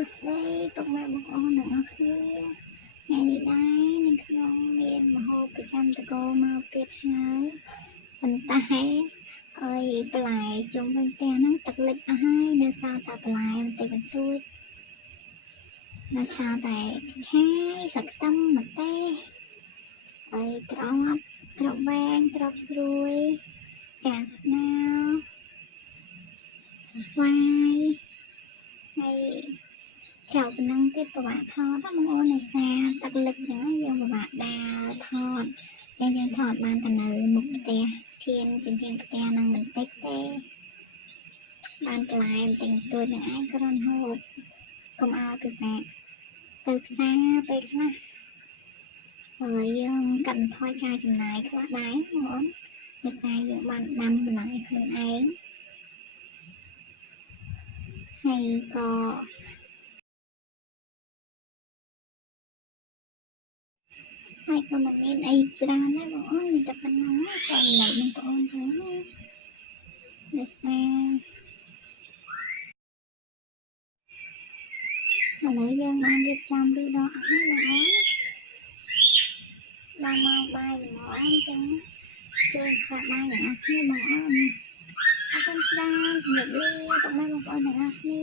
Tuesday ពុកម៉ែបងប្អូនទាំងអស់គ្នាថ្ងៃនេះដែរនៅក្នុងមានមហោបប្រចាំតកោមកទៀតហើយប៉ុន្តែអើយបន្លែជុំវិញផ្ទះហ្នឹងទឹកលិចអស់ហើយនៅសល់តែបន្លែបន្តិចបន្តួចនៅសល់តែឆាយសាច់ខ្ទឹមម្ទេសហើយត្រប់វែងត្រប់ស្រួយកាស្នោស្វាយហើយក្រៅពីហ្នឹងទៀតពិបាកថតបងប្អូនដោយសារទឹកលិចចឹងយើងពិបាកដើរថតចឹងយើងថតបានតែនៅមុខផ្ទះគៀនជំនាញផ្ទះហ្នឹងបន្តិចទេបានបន្លែបន្តិចបន្តួចនឹងឯងគ្រាន់ហូបកុំឲ្យពិបាកទៅផ្សារពេលខ្លះហើយយើងកាត់បន្ថយការចំណាយខ្លះដែរបងប្អូនដោយសារយើងបានដាំបន្លែខ្លួនឯងហើយក៏មិនមានអីច្រើនណាបងប្អូនមានតែប៉ុណ្ណឹងចង់និយាយបងប្អូនចឹងដោយសារឥឡូវយើងបានរៀបចំពីដងអស់ហើយបងប្អូនដល់ម៉ោងបាយល្មមចឹងជួយសាកបាយទាំងអស់គ្នាបងប្អូនអរគុណច្រើនសម្រាប់លាពុកម៉ែបងប្អូនទាំងអស់គ្នា